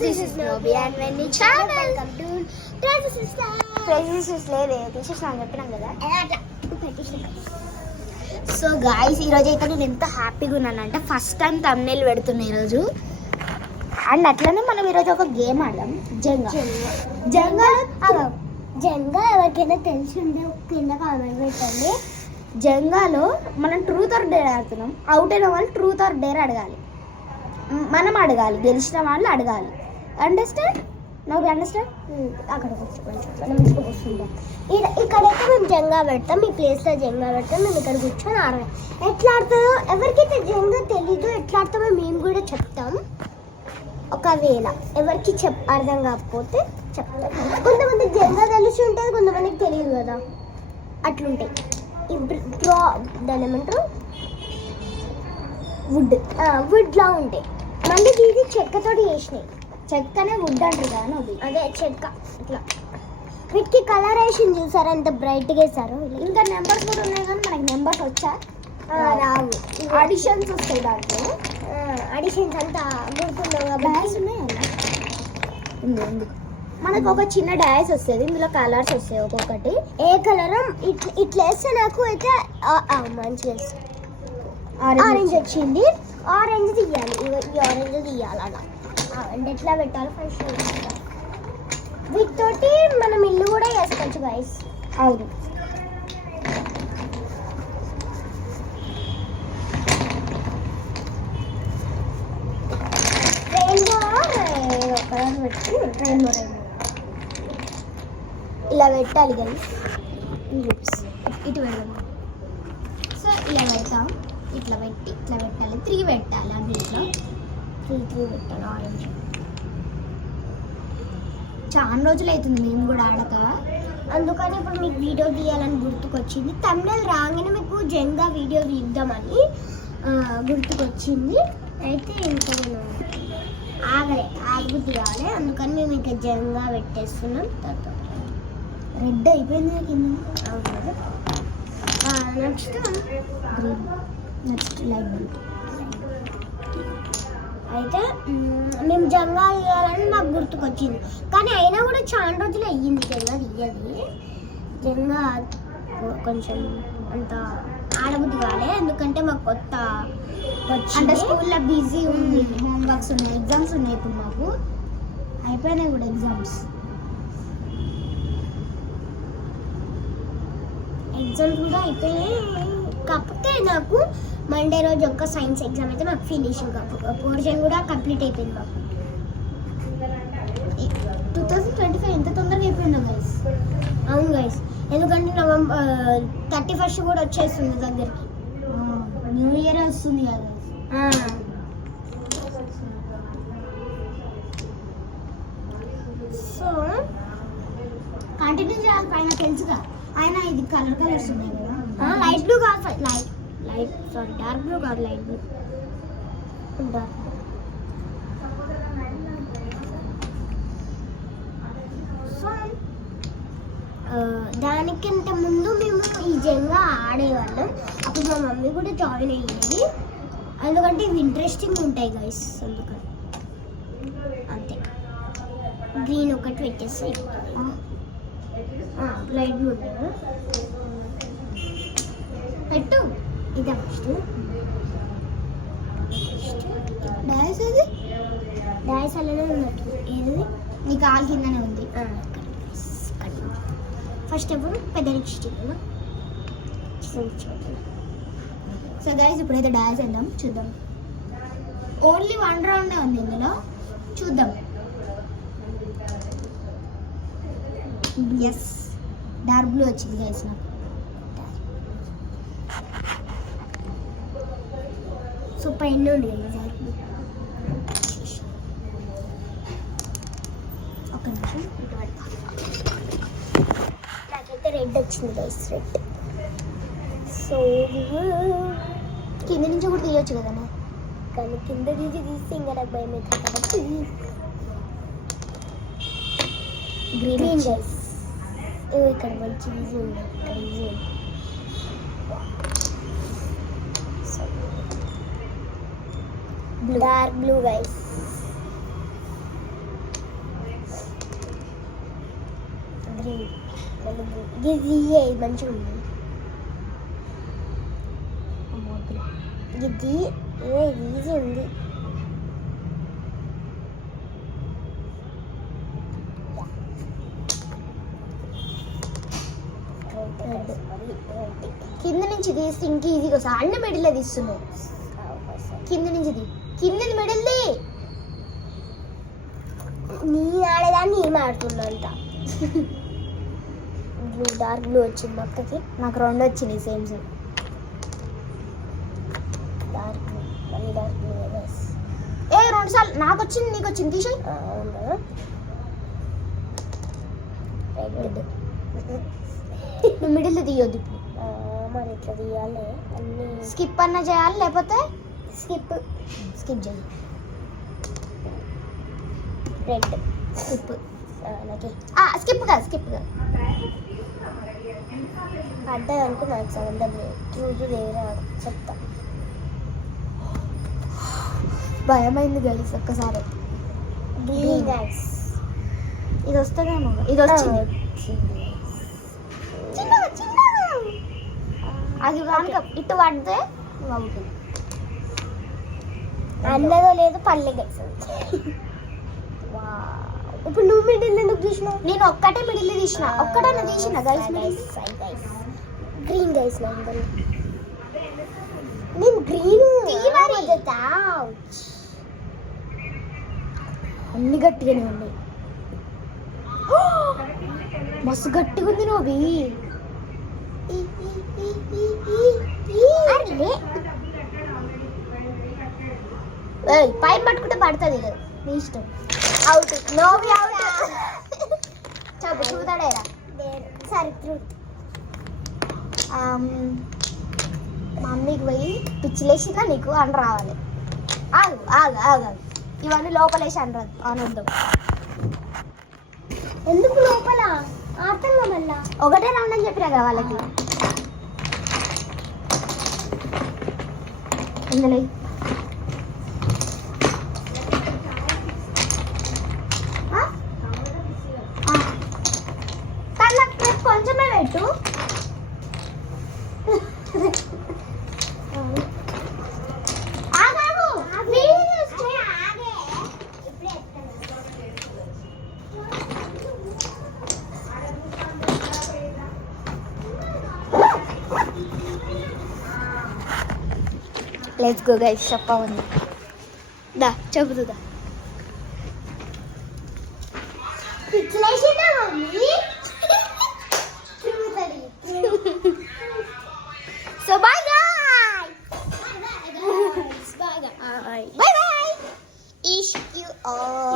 this is Nobi and Venny channel. Welcome to Crazy Sisters. Crazy Sisters లేదే తీసేసాను చెప్పినాం కదా అట్లా పెట్టేసాను. సో గాయ్స్ ఈరోజు అయితే నేను ఎంత హ్యాపీగా ఉన్నానంటే ఫస్ట్ టైం థంబ్నెయిల్ పెడుతున్నా ఈరోజు. అండ్ అట్లనే మనం ఈరోజు ఒక గేమ్ ఆడదాం, జంగా. జంగా ఎవరికైనా తెలిసి ఉంటే కింద కామెంట్ పెట్టండి. జంగాలో మనం ట్రూత్ ఆర్ డేర్ ఆడుతున్నాం. అవుట్ అయిన వాళ్ళు ట్రూత్ ఆర్ డేర్ అడగాలి, మనం అడగాలి, గెలిచిన వాళ్ళు అడగాలి. అండర్స్టాండ్? No understand? అక్కడ కూర్చుంటాం. ఇక్కడైతే మేము జంగా పెడతాం, ఈ ప్లేస్లో జంగా పెడతాం. మేము ఇక్కడ కూర్చొని ఆడతాం. ఎట్లా ఆడుతుందో ఎవరికైతే జంగా తెలీదో ఎట్లా ఆడుతామో మేము కూడా చెప్తాం. ఒకవేళ ఎవరికి అర్థం కాకపోతే చెప్తాం. కొంతమంది జంగా తెలిసి ఉంటుంది, కొంతమందికి తెలియదు కదా, అట్లుంటాయి. డ్రా దాని ఏమంటారు, వుడ్లా ఉంటాయి. మళ్ళీ ఇది చెక్కతోటి చేసినాయి. చెక్కనే వుడ్ అంటారు కదా, అది అదే చెక్క. ఇట్లా వీటికి కలర్ వేసింది చూసారా, ఎంత బ్రైట్గా వేసారు. ఇంకా నెంబర్స్ కూడా ఉన్నాయి కానీ మనకి నెంబర్స్ వచ్చా రావు. ఆడిషన్స్ వస్తాయి దాంట్లో. ఆడిషన్స్ అంతా గుర్తుండవు. డాన్స్ ఉన్నాయి ఉంది. మనకు ఒక చిన్న డాన్స్ వస్తుంది, ఇందులో కలర్స్ వస్తాయి ఒక్కొక్కటి. ఏ కలర్ ఇట్లా వేస్తే నాకు అయితే మంచిగా వేస్తుంది. ఆరెంజ్ వచ్చింది, ఆరెంజ్ తీయాలి. ఈ ఆరెంజ్ తీయాలి. అలా అంటే ఎట్లా పెట్టాలి ఫస్ట్. వీటితోటి మనం ఇల్లు కూడా వేసుకోవచ్చు గైస్. అవును, రెయిన్బో కలర్ పెట్టి రెయిన్బో ఇలా పెట్టాలి గైస్. ఇటు వెళ్ళాము. సో ఇలా పెడతాం, ఇట్లా పెట్టి ఇట్లా పెట్టాలి. 3 పెట్టాలి, అన్నిట్లో 3 పెట్టాలి. ఆరెంజ్ చాలా రోజులు అవుతుంది మేము కూడా ఆడక, అందుకని ఇప్పుడు మీకు వీడియో తీయాలని గుర్తుకొచ్చింది. తమిళ రాగానే మీకు జంగా వీడియో తీద్దామని గుర్తుకొచ్చింది. అయితే ఇంకా నేను ఆగబుద్ధి కావాలి, అందుకని మేము ఇంకా జంగా పెట్టేస్తున్నాం. రెడ్ అయిపోయింది కింద. Next green, next light blue. అయితే మేము జంగా తీయాలని నాకు గుర్తుకొచ్చింది, కానీ అయినా కూడా చాలా రోజులు అయ్యింది జంగా తీయాలి. జంగా కొంచెం అంత ఆడబుద్ధి కాలే, ఎందుకంటే మాకు కొత్త అంటే స్కూల్లో బిజీ ఉంది, హోంవర్క్స్ ఉన్నాయి, ఎగ్జామ్స్ ఉన్నాయి. ఇప్పుడు మాకు అయిపోయినాయి కూడా ఎగ్జామ్స్ కూడా అయిపోయాయి. కాకపోతే నాకు మండే రోజు ఒక్క సైన్స్ ఎగ్జామ్ అయితే మాకు ఫినిషింగ్ పోర్షన్ కూడా కంప్లీట్ అయిపోయింది. మాకు 2025 ఎంత తొందరగా అయిపోయిందో గైస్. అవును గైస్, ఎందుకంటే నవంబర్ 31 కూడా వచ్చేస్తుంది దగ్గరికి. న్యూ ఇయర్ వస్తుంది కదా. సో కంటిన్యూ చేయాలి పైన తెలుసుగా. ఆయన ఇది కలర్స్ ఉన్నాయి కదా. లైట్ బ్లూ కాదు, లైట్ సారీ డార్క్ బ్లూ కాదు, లైట్ బ్లూ. సో దానికంటే ముందు మేము ఈ జంగా ఆడేవాళ్ళం. అప్పుడు మా మమ్మీ కూడా జాయిన్ అయ్యేది, ఎందుకంటే ఇవి ఇంట్రెస్టింగ్ ఉంటాయి గైస్. అందుకని అంతే. గ్రీన్ ఒకటి పెట్టేస్తే లైట్ బ్లూ ఉంటుంది పెట్టు. ఇదే ఫస్ట్ డాన్స్. అది డాన్స్ అలానే ఉన్నట్టు. ఏది నీ కాలు కిందనే ఉంది. ఫస్ట్ ఎప్పుడు పెద్ద లిప్స్టిక్. సో గైస్ ఇప్పుడైతే డాన్స్ వేద్దాం, చూద్దాం. ఓన్లీ 1 రౌండే ఉంది ఇందులో, చూద్దాం. ఎస్, డార్క్ బ్లూ వచ్చింది గైస్ నాకు. సో పైన ఉంది డార్క్ బ్లూ. ఒక నిమిషం ఇటు పెడతా. నాకైతే రెడ్ వచ్చింది గైస్, రెడ్. సో కింద నుంచి కూడా తీయొచ్చు కదా, కానీ కింద తీస్తే ఇంకా నాకు భయం అవుతుంది కాబట్టి గ్రీన్ గైస్. ఇక్కడ మంచి ఈజీ ఉంది, ఇక్కడ ఈజీ ఉంది. Dark blue guys. ఇది మంచిగా ఉంది. ఇది ఈజీ ఉంది. కింద నుంచి తీస్తే ఇంక ఈజీగా వస్తా. అన్న మిడిల్లో తీస్తున్నావు. కింద నుంచి కింద మిడిల్ది నీ ఆడేదాన్ని ఏం ఆడుతున్నా అంట. డార్క్ బ్లూ వచ్చింది మొక్కకి. నాకు 2 వచ్చినాయి సేమ్ సేమ్. డార్క్ బ్లూ మళ్ళీ డార్క్ బ్లూ. 2 సార్లు నాకు వచ్చింది నీకు వచ్చింది. తీసేయి. నువ్వు మిడిల్ తీయొద్దు ఇప్పుడు. మరి ఇట్లా తీయాలి. అన్ని స్కిప్ అన్న చేయాలి, లేకపోతే స్కిప్ చేయి. Red skip. స్కిప్ కాదు పడ్డా అనుకో. నాకు సంబంధం లేదు. చూపు వేరే చెప్తా. భయమైంది గైస్ ఒక్కసారి. గ్రీన్ గైస్ ఇది వస్తుందేమో. ఇది వచ్చింది. అది కనుక ఇటు పడితే అవుతుంది. అన్నదో లేదు పల్లె గైస్. ఇప్పుడు నువ్వు మిడిల్ ఎందుకు తీసినావు? నేను ఒక్కటే మిడిల్ తీసిన. ఒక్కటన్నా తీసిన గైస్. Green guys. నేను గ్రీన్ అన్ని గట్టిగానే ఉన్నాయి. మస్తు గట్టిగా ఉంది నువ్వు. పైన పట్టుకుంటే పడుతుంది కదా. నీ ఇష్టం. అవుట్. Novi out. చెప్పు చూతాడేరా. సరే ట్రూత్. మమ్మీకి పోయి పిచ్చిలేసిందా నీకు అని రావాలి. ఆగు. ఇవన్నీ లోపలేసి అనొద్దాం. ఎందుకు లోపల ఆటల్లో మళ్ళా ఒకటే రౌండ్ అని చెప్పినా కదా వాళ్ళకి. ఇందులో కొంచెమే పెట్టు. Let's go guys. చెప్పండి. దా చెబుతుందా. So bye guys. Bye bye. Ish you all.